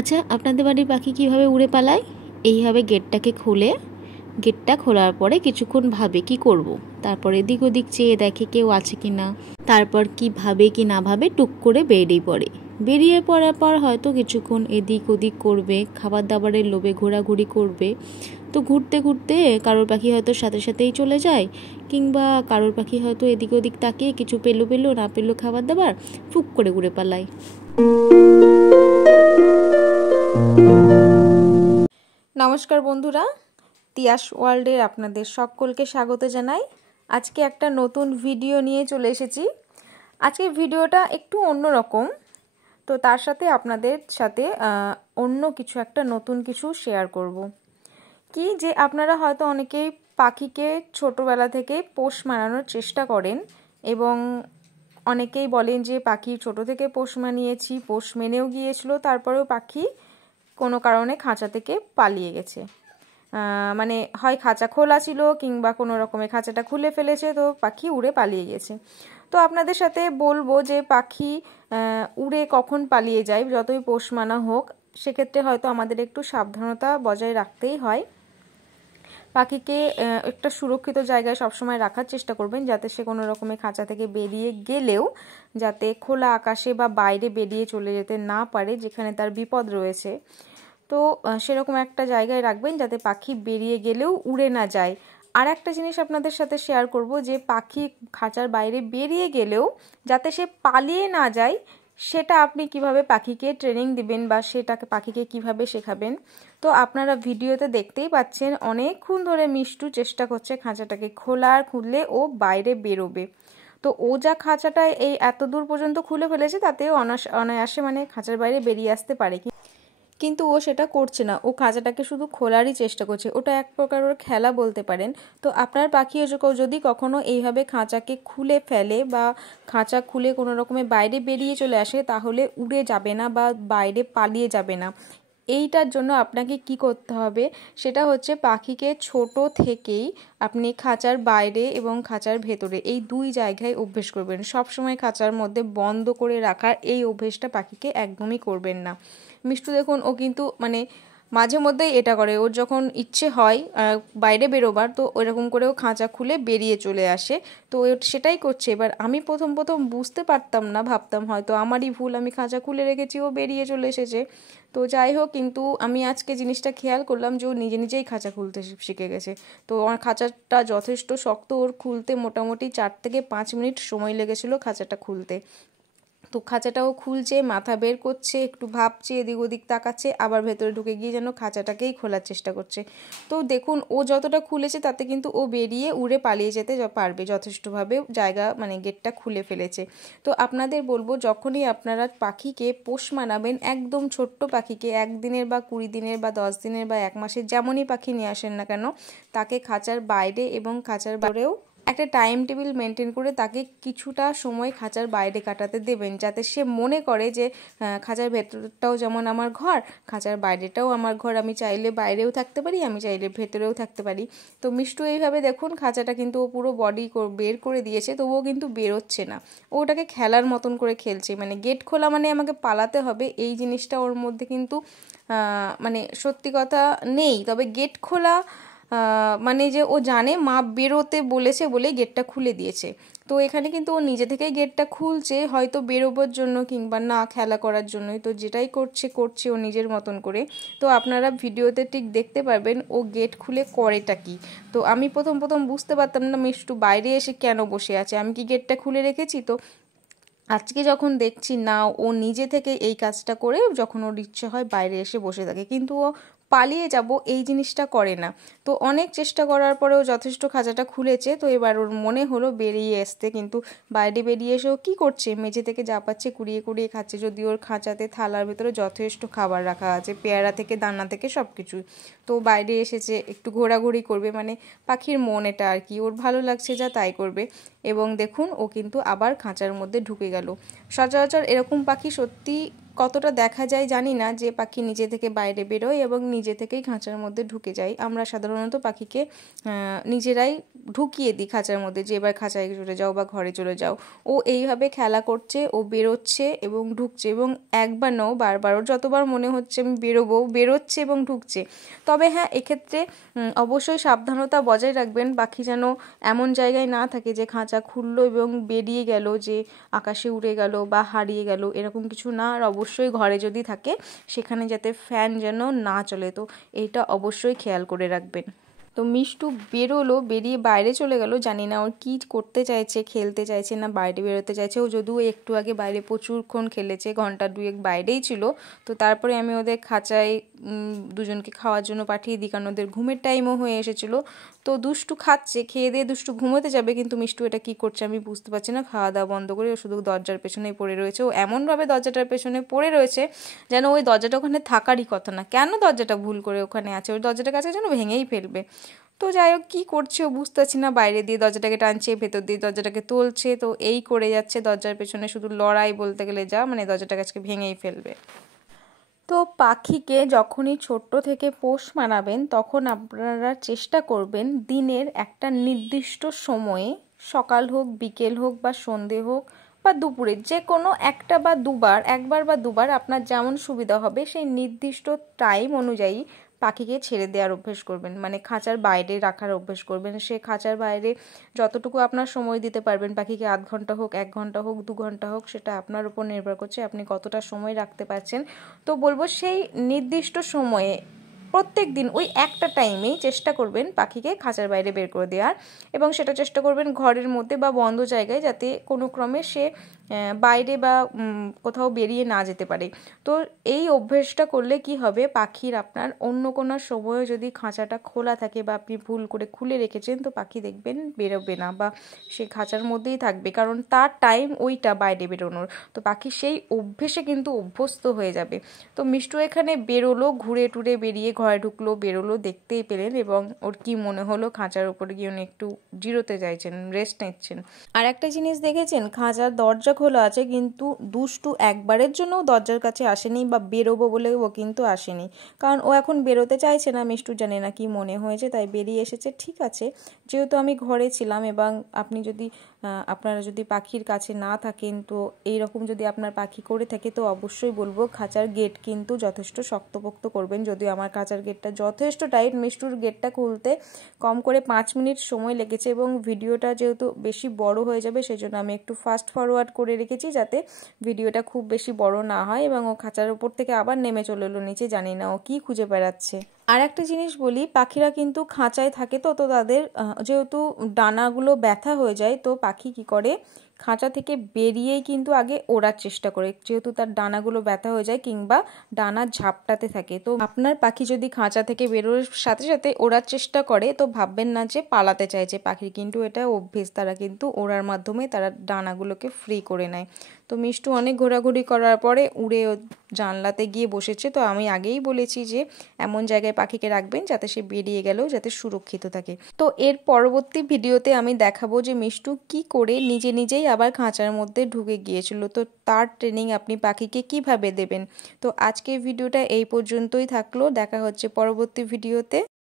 আচ্ছা, আপনাদের বাড়ির পাখি কিভাবে উড়ে পালায়? এইভাবে গেটটাকে খুলে, গেটটা খোলার পরে কিছুক্ষণ ভাবে কি করব। তারপর এদিক ওদিক চেয়ে দেখে কেউ আছে কি না। তারপর কি ভাবে কি না ভাবে টুক করে বেরিয়ে পড়ে। বেরিয়ে পড়ার পর হয়তো কিছুক্ষণ এদিক ওদিক করবে, খাবার দাবারের লোভে ঘোরাঘুরি করবে। তো ঘুরতে ঘুরতে কারোর পাখি হয়তো সাথে সাথেই চলে যায়, কিংবা কারোর পাখি হয়তো এদিক ওদিক তাকিয়ে কিছু পেলো না পেলো খাবার দাবার, ফুক করে উড়ে পালায়। নমস্কার বন্ধুরা, তিয়াস ওয়ার্ল্ডে আপনাদের সকলকে স্বাগত জানাই। আজকে একটা নতুন ভিডিও নিয়ে চলে এসেছি। আজকের ভিডিওটা একটু অন্যরকম, তো তার সাথে আপনাদের সাথে অন্য কিছু একটা নতুন কিছু শেয়ার করব। কি যে আপনারা হয়তো অনেকেই পাখিকে ছোটবেলা থেকে পোষ মানানোর চেষ্টা করেন এবং অনেকেই বলেন যে পাখি ছোট থেকে পোষ মানিয়েছি, পোষ মেনেও গিয়েছিল, তারপরেও পাখি কোনো কারণে খাঁচা থেকে পালিয়ে গেছে। মানে হয় খাঁচা খোলা ছিল কিংবা কোনো রকমের খাঁচাটা খুলে ফেলেছে, তো পাখি উড়ে পালিয়ে গেছে। তো আপনাদের সাথে বলবো যে পাখি উড়ে কখন পালিয়ে যায়, যতই পোষ মানা হোক, সেক্ষেত্রে হয়তো আমাদের একটু সাবধানতা বজায় রাখতেই হয়। পাখিকে একটা সুরক্ষিত জায়গায় সবসময় রাখার চেষ্টা করবেন, যাতে সে কোনো রকমের খাঁচা থেকে বেরিয়ে গেলেও যাতে খোলা আকাশে বা বাইরে বেরিয়ে চলে যেতে না পারে, যেখানে তার বিপদ রয়েছে। তো সেরকম একটা জায়গায় রাখবেন যাতে পাখি বেরিয়ে গেলেও উড়ে না যায়। আর একটা জিনিস আপনাদের সাথে শেয়ার করব, যে পাখি খাঁচার বাইরে বেরিয়ে গেলেও যাতে সে পালিয়ে না যায়, সেটা আপনি কিভাবে পাখিকে ট্রেনিং দিবেন বা সেটাকে পাখিকে কিভাবে শেখাবেন। তো আপনারা ভিডিওতে দেখতেই পাচ্ছেন অনেকক্ষণ ধরে মিষ্টু চেষ্টা করছে খাঁচাটাকে খোলার, খুললে ও বাইরে বেরোবে। তো ও যা খাঁচাটা এই এত দূর পর্যন্ত খুলে ফেলেছে, তাতেও অনায়াসে মানে খাঁচার বাইরে বেরিয়ে আসতে পারে, কিন্তু ও সেটা করছে না। ও খাঁচাটাকে শুধু খোলারই চেষ্টা করছে। ওটা এক প্রকার ওর খেলা বলতে পারেন। তো আপনার পাখিও যদি কখনো এইভাবে খাঁচাকে খুলে ফেলে বা খাঁচা খুলে কোনো রকমের বাইরে বেরিয়ে চলে আসে, তাহলে উড়ে যাবে না বা বাইরে পালিয়ে যাবে না। এইটার জন্য আপনাকে কি করতে হবে, সেটা হচ্ছে পাখিকে ছোট থেকেই আপনি খাঁচার বাইরে এবং খাঁচার ভেতরে এই দুই জায়গায় অভ্যেস করবেন। সবসময় খাঁচার মধ্যে বন্ধ করে রাখার এই অভ্যেসটা পাখিকে একদমই করবেন না। মিষ্টু দেখুন, ও কিন্তু মানে মাঝে মধ্যেই এটা করে। ওর যখন ইচ্ছে হয় বাইরে বেরোবার, তো ওইরকম করেও খাঁচা খুলে বেরিয়ে চলে আসে। তো সেটাই করছে। এবার আমি প্রথম বুঝতে পারতাম না, ভাবতাম হয়তো আমারই ভুল, আমি খাঁচা খুলে রেখেছি, ও বেরিয়ে চলে এসেছে। তো যাই হোক, কিন্তু আমি আজকে জিনিসটা খেয়াল করলাম যে ও নিজেই খাঁচা খুলতে শিখে গেছে। তো আমার খাঁচাটা যথেষ্ট শক্ত, ওর খুলতে মোটামুটি 4 থেকে 5 মিনিট সময় লেগেছিলো খাঁচাটা খুলতে। তো খাঁচাটাও খুলছে, মাথা বের করছে, একটু ভাবছে, এদিক ওদিক তাকাচ্ছে, আবার ভেতরে ঢুকে গিয়ে যেন খাঁচাটাকেই খোলার চেষ্টা করছে। তো দেখুন, ও যতটা খুলেছে তাতে কিন্তু ও বেরিয়ে উড়ে পালিয়ে যেতে পারবে, যথেষ্টভাবে জায়গা মানে গেটটা খুলে ফেলেছে। তো আপনাদের বলবো, যখনই আপনারা পাখিকে পোষ মানাবেন, একদম ছোট্ট পাখিকে 1 দিনের বা 20 দিনের বা 10 দিনের বা 1 মাসের যেমনই পাখি নিয়ে আসেন না কেন, তাকে খাঁচার বাইরে এবং খাঁচার বাইরেও একটা টাইম টেবিল মেনটেন করে তাকে কিছুটা সময় খাঁচার বাইরে কাটাতে দেবেন, যাতে সে মনে করে যে খাঁচার ভেতরটাও যেমন আমার ঘর, খাঁচার বাইরেটাও আমার ঘর। আমি চাইলে বাইরেও থাকতে পারি, আমি চাইলে ভেতরেও থাকতে পারি। তো মিষ্টু এইভাবে দেখুন, খাঁচাটা কিন্তু ও পুরো বডি বের করে দিয়েছে, তবুও কিন্তু বেরোচ্ছে না। ওটাকে খেলার মতন করে খেলছে। মানে গেট খোলা মানে আমাকে পালাতে হবে, এই জিনিসটা ওর মধ্যে কিন্তু মানে সত্যি কথা নেই। তবে গেট খোলা মানে যে ও জানে মা বেরোতে বলেছে বলে গেটটা খুলে দিয়েছে। তো এখানে কিন্তু ও নিজে থেকেই গেটটা খুলছে, হয়তো বেরোবার জন্য কিংবা না খেলা করার জন্যই। তো যেটাই করছে ও নিজের মতন করে। তো আপনারা ভিডিওতে ঠিক দেখতে পারবেন ও গেট খুলে করেটা কি। তো আমি প্রথম বুঝতে পারতাম না মিষ্টু বাইরে এসে কেন বসে আছে, আমি কি গেটটা খুলে রেখেছি। তো আজকে যখন দেখছি না, ও নিজে থেকে এই কাজটা করে যখন ওর ইচ্ছে হয় বাইরে এসে বসে থাকে, কিন্তু ও পালিয়ে যাব এই জিনিসটা করে না। তো অনেক চেষ্টা করার পরেও যথেষ্ট খাঁচাটা খুলেছে। তো এবার ওর মনে হলো বেরিয়ে আসতে, কিন্তু বাইরে বেরিয়ে এসেও কী করছে, মেঝে থেকে যা পাচ্ছে কুড়িয়ে খাচ্ছে। যদি ওর খাঁচাতে থালার ভেতরে যথেষ্ট খাবার রাখা আছে, পেয়ারা থেকে দানা থেকে সব কিছুই। তো বাইরে এসেছে, একটু ঘোরাঘুরি করবে, মানে পাখির মন এটা আর কি, ওর ভালো লাগছে যা তাই করবে। এবং দেখুন, ও কিন্তু আবার খাঁচার মধ্যে ঢুকে গেল। সচরাচর এরকম পাখি সত্যি কতটা দেখা যায় জানি না যে পাখি নিজে থেকে বাইরে বেরোয় এবং নিজে থেকেই খাঁচার মধ্যে ঢুকে যায়। আমরা সাধারণত পাখিকে নিজেরাই ঢুকিয়ে দিই খাঁচার মধ্যে, যে এবার খাঁচায় চলে যাও বা ঘরে চলে যাও। ও এইভাবে খেলা করছে, ও বেরোচ্ছে এবং ঢুকছে, এবং একবার নয় বারবার, ওর যতবার মনে হচ্ছে আমি বেরোবো, বেরোচ্ছে এবং ঢুকছে। তবে হ্যাঁ, এক্ষেত্রে অবশ্যই সাবধানতা বজায় রাখবেন, পাখি যেন এমন জায়গায় না থাকে যে খাঁচা খুললো এবং বেরিয়ে গেল, যে আকাশে উড়ে গেল বা হারিয়ে গেল, এরকম কিছু না। আর অবশ্যই ঘরে যদি থাকে সেখানে যাতে ফ্যান যেন না চলে, তো এইটা অবশ্যই খেয়াল করে রাখবেন। তো মিষ্টু বেরোলো, বেরিয়ে বাইরে চলে গেল। জানি না ওর কী করতে চাইছে, খেলতে চাইছে না বাইরে বেরোতে চাইছে। ও যদিও একটু আগে বাইরে প্রচুরক্ষণ খেলেছে, ঘন্টা দুয়েক বাইরেই ছিল। তো তারপরে আমি ওদের খাঁচায় দুজনকে খাওয়ার জন্য পাঠিয়ে দিই, কারণ ওদের ঘুমের টাইমও হয়ে এসেছিলো। তো দুষ্টু খাচ্ছে, খেয়ে দিয়ে দুষ্টু ঘুমোতে যাবে, কিন্তু মিষ্টু এটা কী করছে আমি বুঝতে পারছি না। খাওয়া দাওয়া বন্ধ করে ও শুধু দরজার পেছনেই পড়ে রয়েছে। ও এমনভাবে দরজাটার পেছনে পড়ে রয়েছে যেন ওই দরজাটা ওখানে থাকারই কথা না। কেন দরজাটা ভুল করে ওখানে আছে? ওই দরজাটার কাছে যেন ভেঙেই ফেলবে। তো যাই হোক, কী করছে ও বুঝতে পারছি না। বাইরে দিয়ে দরজাটাকে টানছে, ভেতর দিয়ে দরজাটাকে তুলছে, তো এই করে যাচ্ছে। দরজার পেছনে শুধু লড়াই বলতে গেলে যা, মানে দরজাটাকে আজকে ভেঙেই ফেলবে। তো পাখিকে যখনই ছোট্ট থেকে পোষ মানাবেন, তখন আপনারা চেষ্টা করবেন দিনের একটা নির্দিষ্ট সময়ে, সকাল হোক, বিকেল হোক বা সন্ধে হোক বা দুপুরে, যে কোনো একটা বা দুবার, একবার বা দুবার আপনার যেমন সুবিধা হবে সেই নির্দিষ্ট টাইম অনুযায়ী পাখিকে ছেড়ে দেওয়ার অভ্যেস করবেন। মানে খাঁচার বাইরে রাখার অভ্যেস করবেন। সে খাঁচার বাইরে যতটুকু আপনার সময় দিতে পারবেন পাখিকে, আধ ঘন্টা হোক, 1 ঘন্টা হোক, 2 ঘন্টা হোক, সেটা আপনার উপর নির্ভর করছে আপনি কতটা সময় রাখতে পারছেন। তো বলবো সেই নির্দিষ্ট সময়ে প্রত্যেক দিন ওই একটা টাইমেই চেষ্টা করবেন পাখিকে খাঁচার বাইরে বের করে দেওয়ার, এবং সেটা চেষ্টা করবেন ঘরের মধ্যে বা বন্ধ জায়গায়, যাতে কোনো ক্রমে সে বাইরে বা কোথাও বেরিয়ে না যেতে পারে। তো এই অভ্যেসটা করলে কি হবে, পাখির আপনার অন্য কোনো সময়ে যদি খাঁচাটা খোলা থাকে বা আপনি ভুল করে খুলে রেখেছেন, তো পাখি দেখবেন বেরোবে না বা সে খাঁচার মধ্যেই থাকবে, কারণ তার টাইম ওইটা বাইরে বেরোনোর। তো পাখি সেই অভ্যেসে কিন্তু অভ্যস্ত হয়ে যাবে। তো মিষ্টু এখানে বেরোলো, ঘুরে টুরে বেরিয়ে ঘরে ঢুকলো, বেরোলো, দেখতেই পেলেন। এবং ওর কি মনে হলো, খাঁচার উপরে গিয়ে উনি একটু জিরোতে চাইছেন, রেস্ট নিচ্ছেন। আর একটা জিনিস দেখেছেন, খাঁচার দরজা খোলা আছে, কিন্তু দুষ্টু একবারের জন্যও দরজার কাছে আসেনি বা বেরোবো বলে ও কিন্তু আসেনি, কারণ ও এখন বেরোতে চাইছে না। মিষ্টু জানে না কি মনে হয়েছে, তাই বেরিয়ে এসেছে। ঠিক আছে, যেহেতু আমি ঘরে ছিলাম, এবং আপনি যদি আপনারা যদি পাখির কাছে না থাকেন, তো এইরকম যদি আপনার পাখি করে থাকে, তো অবশ্যই বলবো খাঁচার গেট কিন্তু যথেষ্ট শক্তপোক্ত করবেন। যদিও আমার খাঁচার গেটটা যথেষ্ট টাইট, মিষ্টুর গেটটা খুলতে কম করে 5 মিনিট সময় লেগেছে, এবং ভিডিওটা যেহেতু বেশি বড় হয়ে যাবে সেই জন্য আমি একটু ফাস্ট ফরওয়ার্ড করে রেখেছি, যাতে ভিডিওটা খুব বেশি বড় না হয়। এবং ও খাঁচার উপর থেকে আবার নেমে চলে এলো নিচে, জানি না ও কী খুঁজে বেড়াচ্ছে। আর একটা জিনিস বলি, পাখিরা কিন্তু খাঁচায় থাকে, তো তাদের যেহেতু ডানাগুলো ব্যথা হয়ে যায়, তো পাখি কি করে, খাঁচা থেকে বেরিয়েই কিন্তু আগে ওড়ার চেষ্টা করে, যেহেতু তার ডানাগুলো ব্যথা হয়ে যায় কিংবা ডানা ঝাপটাতে থাকে। তো আপনার পাখি যদি খাঁচা থেকে বেরোর সাথে সাথে ওড়ার চেষ্টা করে, তো ভাববেন না যে পালাতে চাইছে। পাখির কিন্তু এটা অভ্যেস, তারা কিন্তু ওড়ার মাধ্যমে তারা ডানাগুলোকে ফ্রি করে নেয়। তো মিষ্টু অনেক ঘোরাঘুরি করার পরে উড়ে জানলাতে গিয়ে বসেছে। তো আমি আগেই বলেছি যে এমন জায়গায় পাখিকে রাখবেন যাতে সে বেরিয়ে গেলেও যাতে সুরক্ষিত থাকে। তো এর পরবর্তী ভিডিওতে আমি দেখাবো যে মিষ্টু কি করে নিজে নিজেই আবার খাঁচার মধ্যে ঢুকে গিয়েছিল। তো তার ট্রেনিং আপনি পাখিকে কিভাবে দেবেন। তো আজকের ভিডিওটা এই পর্যন্তই থাকলো, দেখা হচ্ছে পরবর্তী ভিডিওতে।